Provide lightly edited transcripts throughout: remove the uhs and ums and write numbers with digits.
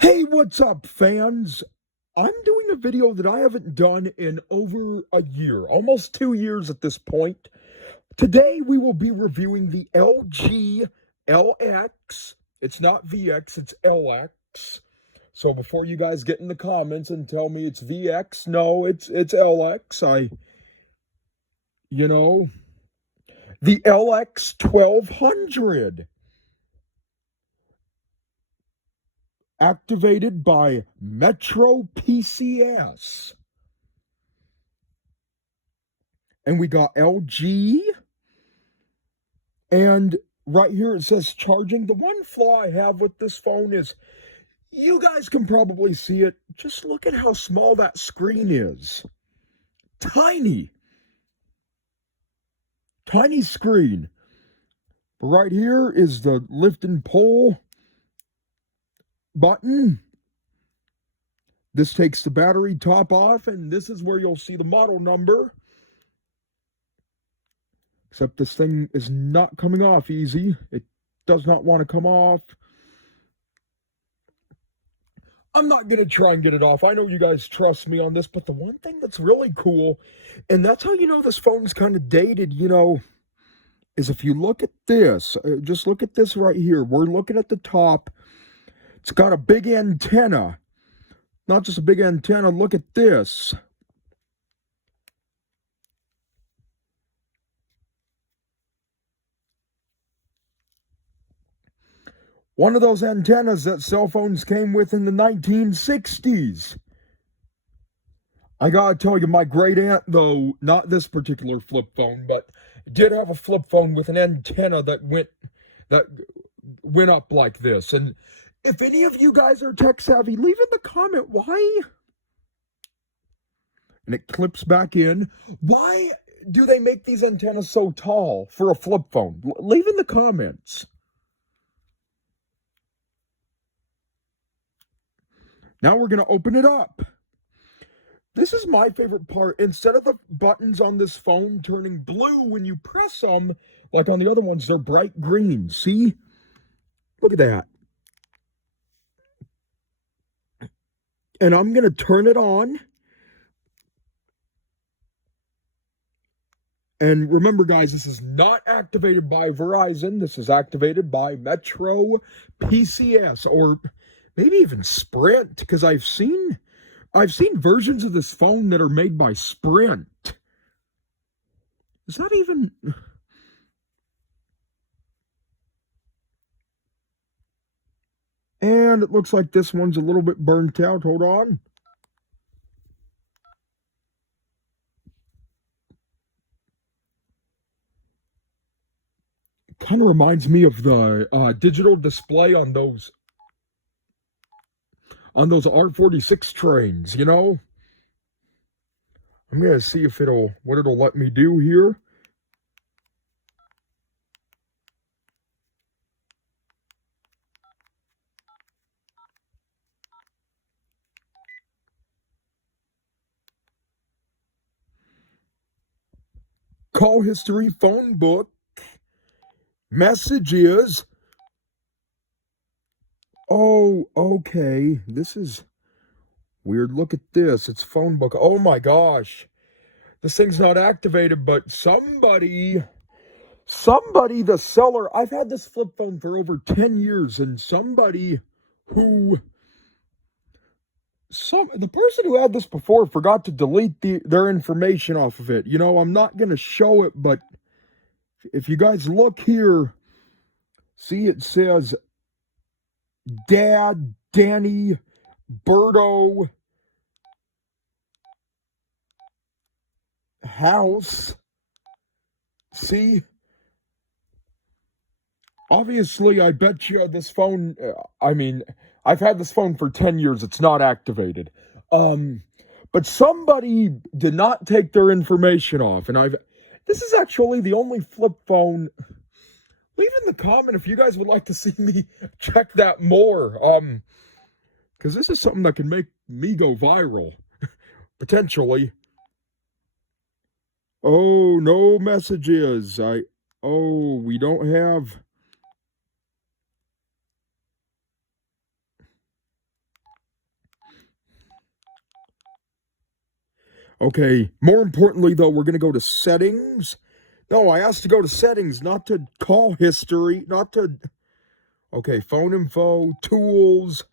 Hey, what's up, fans? I'm doing a video that I haven't done in over a year, almost 2 years at this point. Today, we will be reviewing the LG LX. It's not VX, it's LX. So before you guys get in the comments and tell me it's VX, no, it's LX. You know, the LX 1200. Activated by Metro PCS. And we got LG. And right here it says charging. The one flaw I have with this phone is you guys can probably see it. Just look at how small that screen is. Tiny. Tiny screen. But right here is the lift and pull button. This takes the battery top off, and this is where you'll see the model number. Except this thing is not coming off easy. It does not want to come off. I'm not going to try and get it off. I know you guys trust me on this, but the one thing that's really cool, and that's how you know this phone's kind of dated, is if you look at this, just look at this right here. We're looking at the top. It's got a big antenna. Not just a big antenna. Look at this. One of those antennas that cell phones came with in the 1960s. I gotta tell you, my great aunt, though, not this particular flip phone, but did have a flip phone with an antenna that went up like this. And if any of you guys are tech savvy, leave in the comment why. And it clips back in. Why do they make these antennas so tall for a flip phone? Leave in the comments. Now we're going to open it up. This is my favorite part. Instead of the buttons on this phone turning blue when you press them, like on the other ones, they're bright green. See? Look at that. And I'm going to turn it on. And remember, guys, this is not activated by Verizon. This is activated by Metro PCS, or maybe even Sprint, because I've seen versions of this phone that are made by Sprint. Is that even... And it looks like this one's a little bit burnt out. Hold on. Kind of reminds me of the digital display on those R46 trains, I'm going to see if what it'll let me do here. Call history, phone book, messages. Oh, okay. This is weird. Look at this. It's phone book. Oh my gosh. This thing's not activated, but somebody, the seller, I've had this flip phone for over 10 years, and the person who had this before forgot to delete their information off of it. I'm not going to show it, but if you guys look here, see it says Dad, Danny, Berto, House. See? Obviously, I bet you this phone, I've had this phone for 10 years. It's not activated. But somebody did not take their information off. And this is actually the only flip phone. Leave in the comment if you guys would like to see me check that more. Because this is something that can make me go viral. Potentially. Oh, no messages. We don't have... Okay, more importantly though, we're gonna go to settings. No, I asked to go to settings, not to call history, not to... Okay, phone info, tools,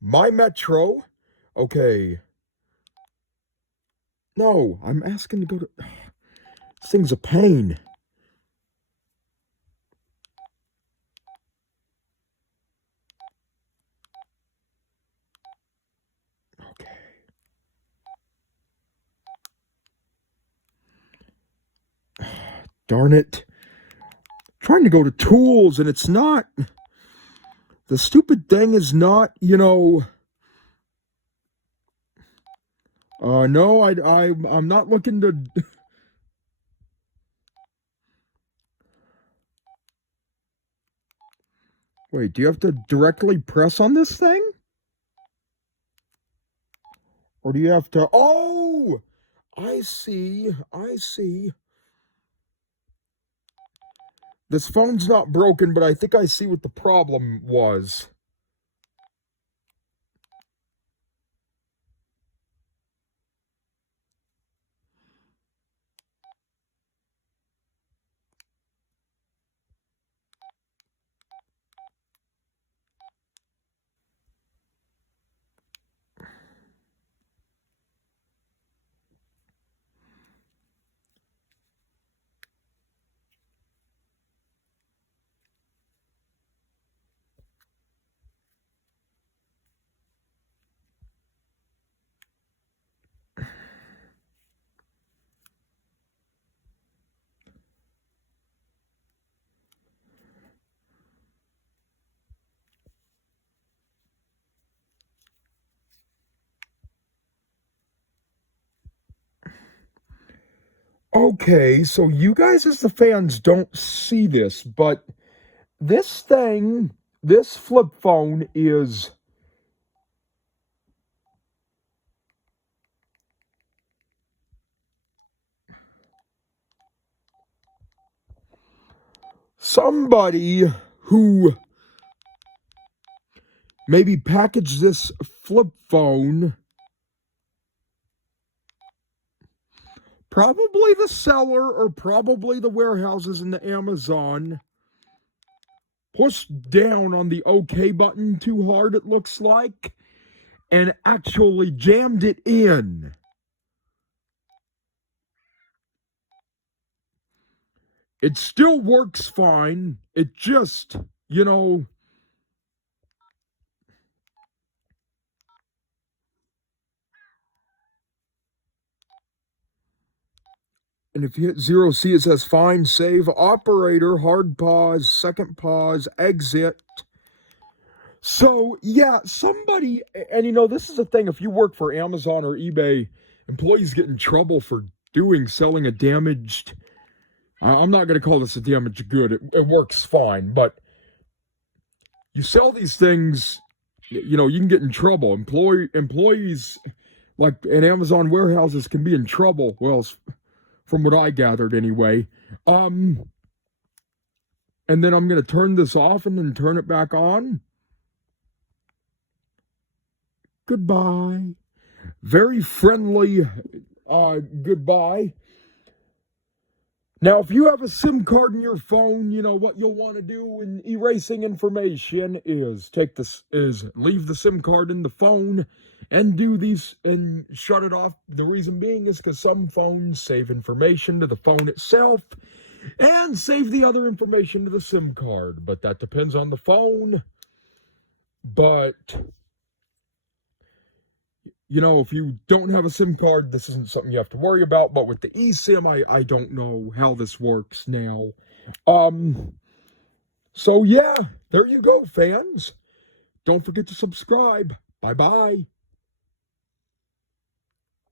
my Metro. Okay. No, I'm asking to go to... This thing's a pain. Okay. Darn it. Trying to go to tools and it's not... The stupid thing is not, no, I'm not looking to... Wait, do you have to directly press on this thing? Or do you have to... Oh! I see. This phone's not broken, but I think I see what the problem was. Okay, so you guys as the fans don't see this, but this thing, this flip phone is... Somebody who maybe packaged this flip phone, probably the seller or probably the warehouses in the Amazon, pushed down on the OK button too hard, it looks like, and actually jammed it in. It still works fine. It just, and if you hit 0C, it says find, save, operator, hard pause, second pause, exit. So, yeah, somebody, and this is the thing, if you work for Amazon or eBay, employees get in trouble for selling a damaged... I'm not going to call this a damaged good. It works fine, but you sell these things, you can get in trouble. Employees, like in Amazon warehouses, can be in trouble. Well, from what I gathered anyway. And then I'm going to turn this off and then turn it back on. Goodbye. Very friendly goodbye. Now, if you have a SIM card in your phone, what you'll want to do in erasing information is leave the SIM card in the phone and do these and shut it off. The reason being is because some phones save information to the phone itself and save the other information to the SIM card, but that depends on the phone. But if you don't have a SIM card, this isn't something you have to worry about. But with the eSIM, I don't know how this works now. So yeah, there you go, fans. Don't forget to subscribe. Bye-bye.